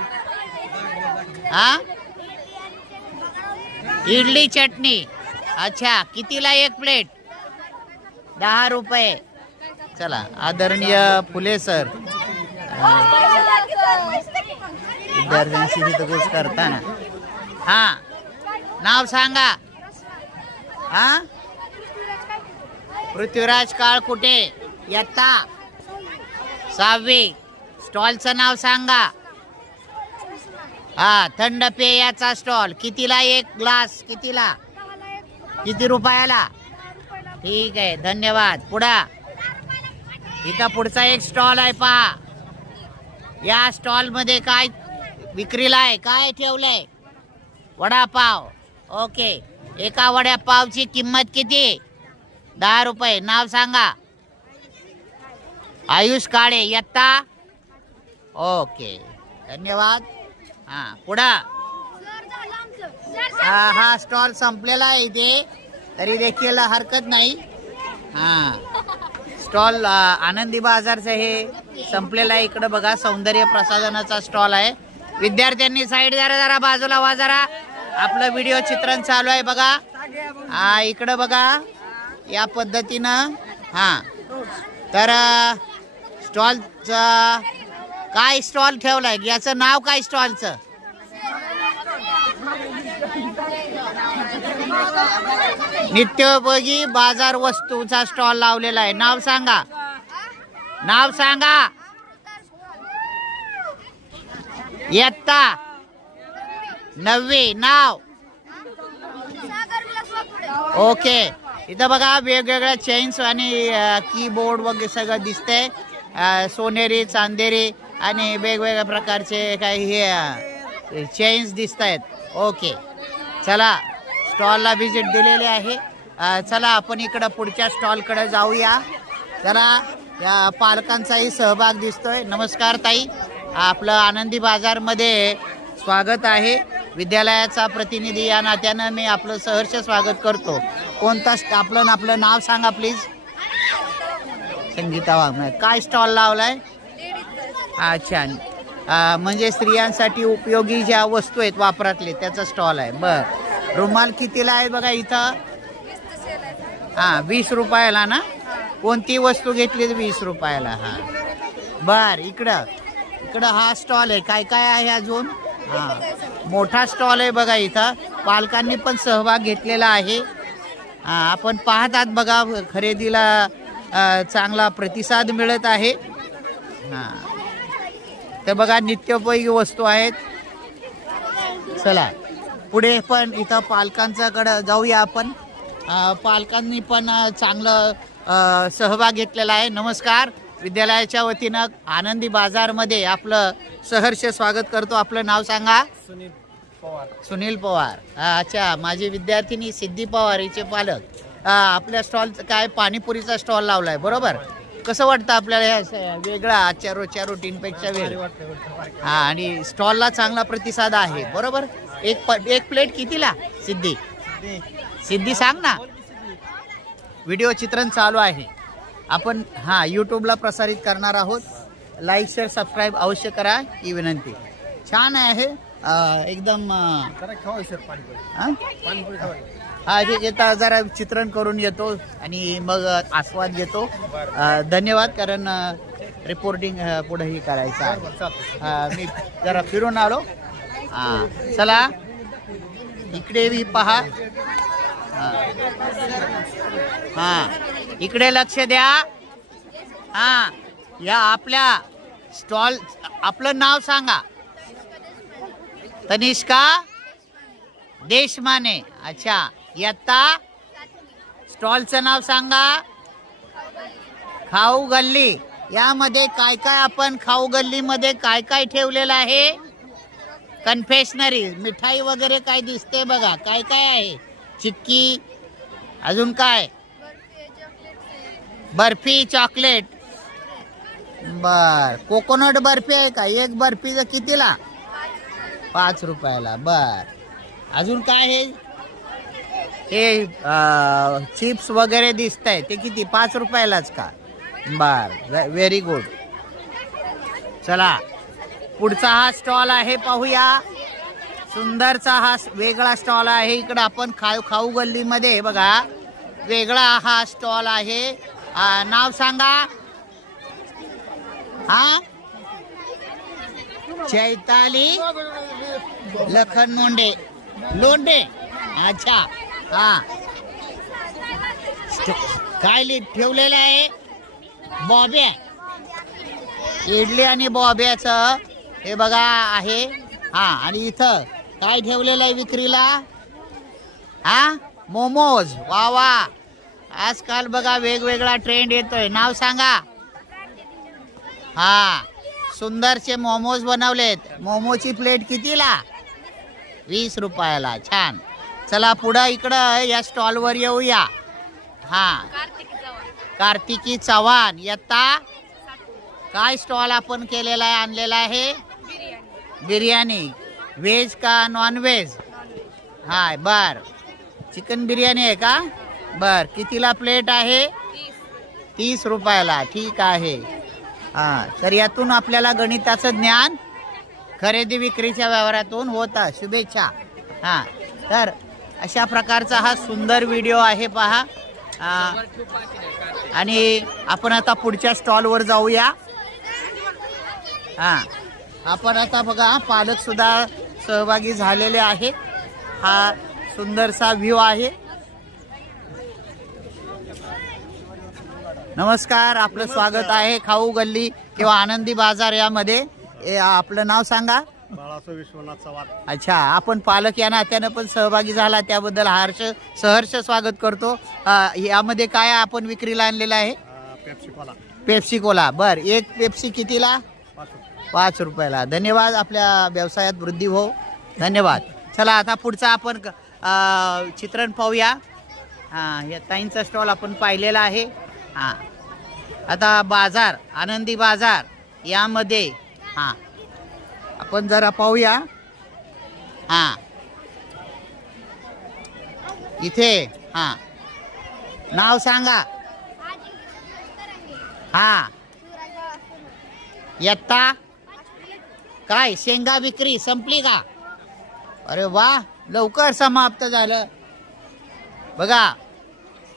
हा, इडली चटणी. अच्छा, कितीला एक प्लेट? 10 रुपये. चला, आदरणीय फुले सर विद्यार्थ्यांशी तिथं गोष्ट करताना. हा, नाव सांगा. हा, पृथ्वीराज काळ कुठे? इयत्ता 6वी. स्टॉलचं नाव सांगा. हा, थंड पेयाचा स्टॉल. कितीला एक ग्लास? कितीला? किती रुपयाला? ठीक आहे, धन्यवाद. पुढा इथं पुढचा एक स्टॉल आहे पहा. या स्टॉल मध्ये काय विक्रीला आहे? काय ठेवलंय? वडापाव. ओके, एका वडापावची किंमत किती? 10 रुपये. नाव सांगा. आयुष काळे. इयत्ता. ओके, धन्यवाद. हा, पुढा. हा स्टॉल संपलेला आहे इथे, तरी देखील हरकत नाही. हा, स्टॉल आनंदी बाजारचं हे संपलेलं आहे. इकडं बघा, सौंदर्य प्रसाधनाचा स्टॉल आहे. विद्यार्थ्यांनी साईड जरा बाजूला वा जरा. आपलं व्हिडिओ चित्रण चालू आहे बघा. हा, इकडं बघा, या पद्धतीनं. हा, तर स्टॉलचा काय स्टॉल ठेवलाय? याचं नाव काय स्टॉलचं? नित्योपयोगी बाजार वस्तूचा स्टॉल लावलेला आहे. नाव सांगा. नाव सांगा. इयत्ता 9वी. नाव? ओके, इथं बघा वेगवेगळ्या चेन्स आणि कीबोर्ड वगैरे सगळं दिसतंय. सोनेरी, चांदेरी आणि वेगवेगळ्या प्रकारचे काही हे चेन्स दिसत आहेत. ओके, चला, स्टॉलला व्हिजिट दिलेली आहे. चला आपण इकडं पुढच्या स्टॉलकडे जाऊया. चला, या पालकांचाही सहभाग दिसतोय. नमस्कार ताई, आपलं आनंदी बाजारमध्ये स्वागत आहे. विद्यालयाचा प्रतिनिधी या नात्यानं मी आपलं सहर्ष स्वागत करतो. कोणता आपलं नाव सांगा प्लीज. संगीता वाघमारे. काय स्टॉल लावलाय? अच्छा, म्हणजे स्त्रियांसाठी उपयोगी ज्या वस्तू आहेत वापरातले त्याचा स्टॉल आहे. बर, रुमाल कितीला आहे बघा इथं? 20 रुपयाला ना. कोणती वस्तू घेतली 20 रुपयाला. बर, इकडं हा स्टॉल आहे. काय काय आहे अजून? मोठा स्टॉल आहे बघा इथं. पालकांनी पण सहभाग घेतलेला आहे. आपण पाहत आहात बघा, खरेदीला चांगला प्रतिसाद मिळत आहे. ते बघा नित्योपयोगी वस्तू आहेत. चला पुढे पण इथं पालकांच्याकडे जाऊया आपण. पालकांनी पण चांगलं सहभाग घेतलेला आहे. नमस्कार, विद्यालयाच्या वतीनं आनंदी बाजारमध्ये आपलं सहर्ष स्वागत करतो. आपलं नाव सांगा. सुनील पवार. अच्छा, माझी विद्यार्थिनी सिद्धी पवार हिचे पालक. आपल्या स्टॉल काय पाणीपुरीचा स्टॉल लावलाय बरोबर. कसं वाटतं आपल्याला हे वेगळा आजच्या रोजच्या रुटीनपेक्षा वेगळं? आणि स्टॉलला चांगला प्रतिसाद आहे बरोबर. एक प्लेट कितीला सिद्धी सांग ना. व्हिडिओ चित्रण चालू आहे. आपण यूट्यूबला प्रसारित करणार आहोत. लाईक शेअर सबस्क्राईब अवश्य करा ही विनंती. छान आहे एकदम. येता जरा चित्रण करून येतो आणि मग आस्वाद घेतो. धन्यवाद, कारण रिपोर्टिंग पुढेही करायचं आहे. मी जरा फिरून आलो. चला इकडे बी पहा. इकडे लक्ष द्या. या आपल्या स्टॉल, आपलं नाव सांगा. तनिष्का देशमाने. अच्छा, इयत्ता. स्टॉलचं नाव सांगा. खाऊ गल्ली. यामध्ये काय काय आपण खाऊ गल्लीमध्ये काय काय ठेवलेलं आहे? कन्फेशनरी, मिठाई वगैरे काय दिसते बघा. काय काय आहे? चिक्की, अजून काय? बर्फी, चॉकलेट. बर, कोकोनट बर्फी आहे का? एक बर्फीचं कितीला? 5 रुपयाला. बर, अजून काय आहे? हे चिप्स वगैरे दिसत आहे ते किती? 5 रुपयालाच का? बर, व्हेरी गुड. चला पुढचा हा स्टॉल आहे पाहूया. सुंदरचा हा वेगळा स्टॉल आहे. इकडं आपण खाऊ गल्लीमध्ये बघा वेगळा हा स्टॉल आहे. नाव सांगा. चैताली लखन लोंढे. अच्छा, काय ठेवलेलं आहे? बॉब्या. इडली आणि बॉब्याचं हे बघा आहे. आणि इथं काय ठेवलेलं आहे विक्रीला? मोमोज. वा वा, आजकाल बघा वेगवेगळा ट्रेंड येतोय. नाव सांगा. सुंदरचे मोमोज बनवलेत. मोमोची प्लेट कितीला? 20 रुपयाला. छान. चला पुढं इकडं या स्टॉलवर येऊया. कार्तिकी चव्हाण. इयत्ता. काय स्टॉल आपण केलेला आहे, आणलेला आहे? बिर्याणी. व्हेज का नॉन व्हेज? बर, चिकन बिर्याणी आहे का? बर, कितीला प्लेट आहे? 30 रुपयाला. ठीक आहे. तर यातून आपल्याला गणिताचं ज्ञान खरेदी विक्रीच्या व्यवहारातून होता. शुभेच्छा. तर अशा प्रकारचा हा सुंदर व्हिडिओ आहे पहा. आणि आपण आता पुढच्या स्टॉलवर जाऊया. आपण आता बघा पालक सुद्धा सहभागी झालेले आहेत. हा सुंदरसा व्ह्यू आहे. नमस्कार, आपलं स्वागत आहे खाऊ गल्ली किंवा आनंदी बाजार यामध्ये. आपलं नाव सांगा. बाळासाहेब विश्वनाथ चव्हाण. अच्छा, आपण पालक या नात्यानं पण सहभागी झाला त्याबद्दल सहर्ष स्वागत करतो. यामध्ये काय आपण विक्रीला आणलेलं आहे? Pepsi Cola. बर, एक पेप्सी कितीला? 5 रुपयाला. धन्यवाद. आपल्या व्यवसायात वृद्धी हो. धन्यवाद. चला आता पुढचा आपण चित्रण पाहूया. या ताईंचा स्टॉल आपण पाहिलेला आहे. आता बाजार, आनंदी बाजार यामध्ये हां आपण जरा पाहूया. हां इथे हां नाव सांगा. हां इयत्ता काय शेंगा विक्री संपली का? अरे वा लवकर समाप्त झालं बघा.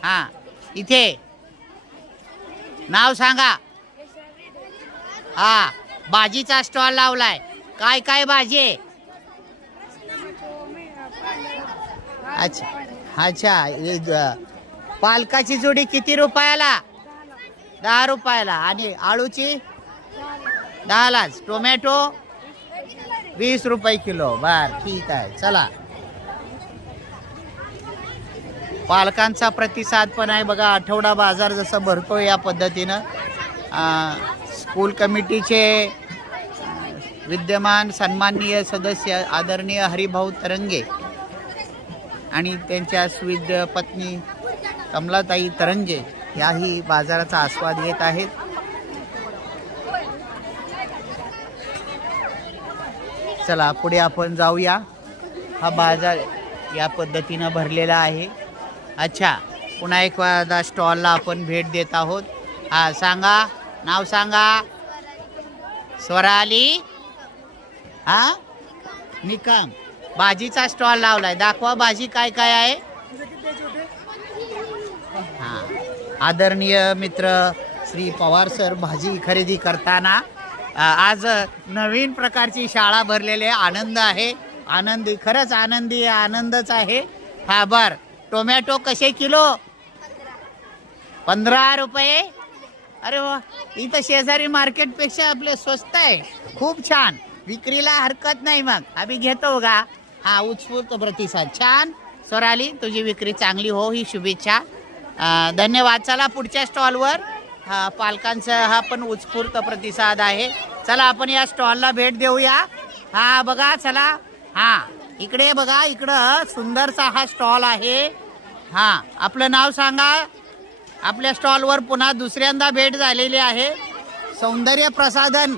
हां इथे नाव सांगा. हा भाजीचा स्टॉल लावलाय. काय काय भाजी आहे? अच्छा अच्छा पालकाची जोडी किती रुपयाला? 10 रुपयाला. आणि आळूची 10लाच. टोमॅटो 20 रुपये किलो. बर ठीक आहे चला. पालकांचा प्रतिसाद पण आहे बघा. आठवडा बाजार जसं भरतो या पद्धतीनं स्कूल कमिटीचे विद्यमान सन्माननीय सदस्य आदरणीय हरिभाऊ तरंगे आणि त्यांच्या सुविद्य पत्नी कमलाताई तरंगे याही बाजाराचा आस्वाद घेत आहेत. चला पुढे आपण जाऊया. हा बाजार या पद्धतीनं भरलेला आहे. अच्छा पुन्हा एक स्टॉलला आपण भेट देत आहोत. हा सांगा नाव सांगा. स्वराली हा निकम. भाजीचा स्टॉल लावलाय. दाखवा भाजी काय काय आहे. हा आदरणीय मित्र श्री पवार सर भाजी खरेदी करताना आज नवीन प्रकारची शाळा भरलेली आहे. आनंद आहे. आनंदी खरंच आनंदी आनंदच आहे. हा बर टोमॅटो कसे किलो? 15 रुपये. अरे वा इथं शेजारी मार्केटपेक्षा आपले स्वस्त आहे. खूप छान. विक्रीला हरकत नाही. मग आम्ही घेतो का? हा उत्स्फूर्त प्रतिसाद. छान स्वराली तुझी विक्री चांगली हो ही शुभेच्छा. धन्यवाद. चला पुढच्या स्टॉलवर पालकांचा हा पण उत्स्फूर्त प्रतिसाद आहे. चला आपण या स्टॉलला भेट देऊया. हा बघा चला. हा इकडे बघा इकडं सुंदरसा हा स्टॉल आहे. हा आपलं नाव सांगा. आपल्या स्टॉलवर पुन्हा दुसऱ्यांदा भेट झालेली आहे. सौंदर्य प्रसाधन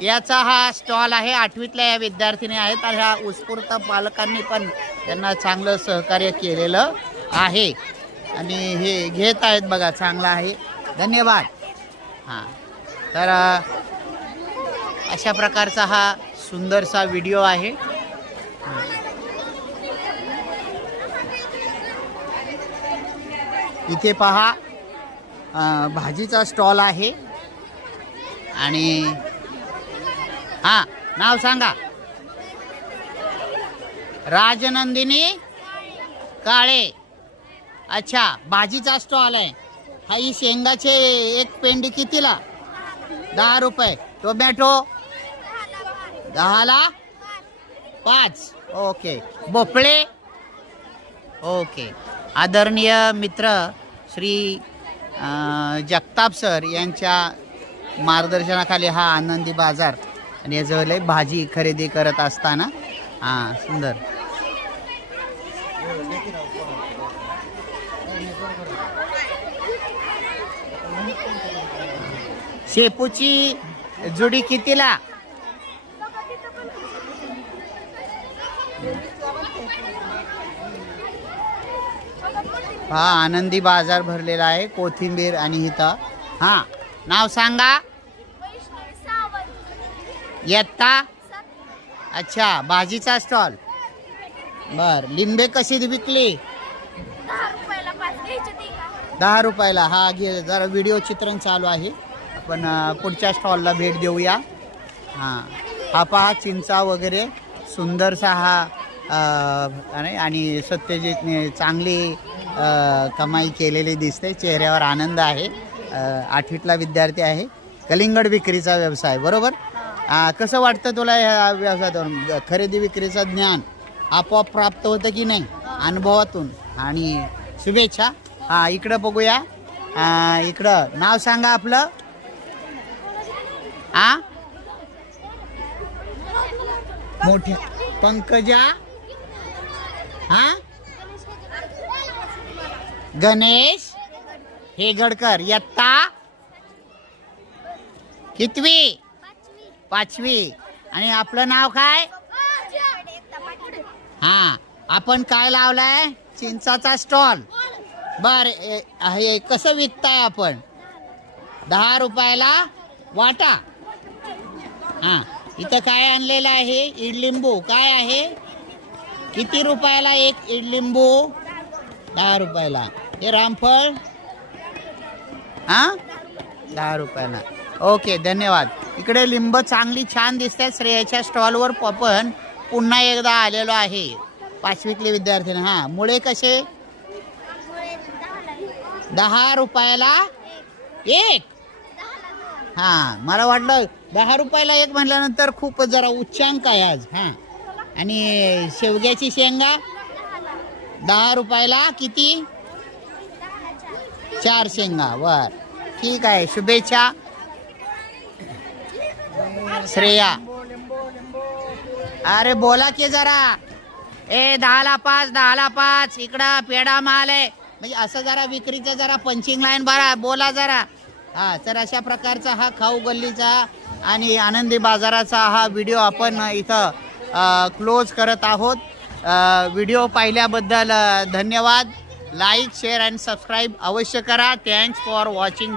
याचा हा स्टॉल आहे. 8वीतल्या या विद्यार्थिनी आहेत. आणि ह्या उत्स्फूर्त पालकांनी पण त्यांना चांगलं सहकार्य केलेलं आहे आणि हे घेत आहेत बघा. चांगलं आहे. धन्यवाद. हां तर अशा प्रकारचा हा सुंदरसा व्हिडिओ आहे. इथे पहा भाजीचा स्टॉल आहे. आणि हां नाव सांगा. राजनंदिनी काळे. अच्छा भाजीचा स्टॉल आहे. हा ही शेंगाचे एक पेंडी कितीला? 10 रुपये. टोमॅटो 10ला 5. ओके. भोपळे ओके. आदरणीय मित्र श्री जगताप सर यांच्या मार्गदर्शनाखाली हा आनंदी बाजार आणि याजवळ भाजी खरेदी करत असताना हां सुंदर शेपूची जुडी कितीला? हा आनंदी बाजार भरलेला आहे. कोथिंबीर आणि इथं हां नाव सांगा. इयत्ता अच्छा भाजीचा स्टॉल. बर लिंबे कशी विकली? 10 रुपयाला. हा घे जरा व्हिडिओ चित्रण चालू आहे. आपण पुढच्या स्टॉलला भेट देऊया. हां हा पहा चिंचा वगैरे सुंदरसा हा आणि सत्यजितने चांगली कमाई केलेली दिसते. चेहऱ्यावर आनंद आहे. 8वीतला विद्यार्थी आहे. कलिंगड विक्रीचा व्यवसाय बरोबर. कसं वाटतं तुला ह्या व्यवसायातून? खरेदी विक्रीचं ज्ञान आपोआप प्राप्त होतं की नाही अनुभवातून? आणि शुभेच्छा. हां इकडं बघूया. इकडं नाव सांगा आपलं. मोठ्या पंकजा. गणेश हेगडकर. इयत्ता कितवी? 5वी. आणि आपलं नाव काय? हा, आपण काय लावलाय? चिंचाचा स्टॉल. बर, हे कसं विकताय आपण? 10 रुपयाला वाटा. हा, इथं काय आणलेलं आहे? इडलिंबू. काय आहे? किती रुपयाला एक इडलिंबू? 10 रुपयाला. हे रामफळ? हा, 10 रुपयाला. ओके, धन्यवाद. इकडे लिंब चांगली छान दिसतात. श्रेयाच्या स्टॉलवर आपण पुन्हा एकदा आलेलो आहे. 5वीतले विद्यार्थी. हा, मुळे कसे? 10 रुपयाला एक. हा, मला वाटलं 10 रुपयाला एक म्हटल्यानंतर खूप जरा उच्चांक आहे आज. हा, आणि शेवग्याची शेंगा 10 रुपयाला किती? 4 शेंगा. वर, ठीक आहे. शुभेच्छा श्रेया. अरे बोला की जरा. 10ला 5, 10ला 5. इकडं पेढा माल आहे. म्हणजे असं जरा विक्रीचं जरा पंचिंग लाईन बरा बोला जरा. हा, तर अशा प्रकारचा हा खाऊ गल्लीचा आणि आनंदी बाजाराचा हा व्हिडिओ आपण इथं क्लोज करत आहोत. व्हिडिओ पाहिल्याबद्दल धन्यवाद. लाईक, शेअर अँड सबस्क्राईब अवश्य करा. Thanks for watching.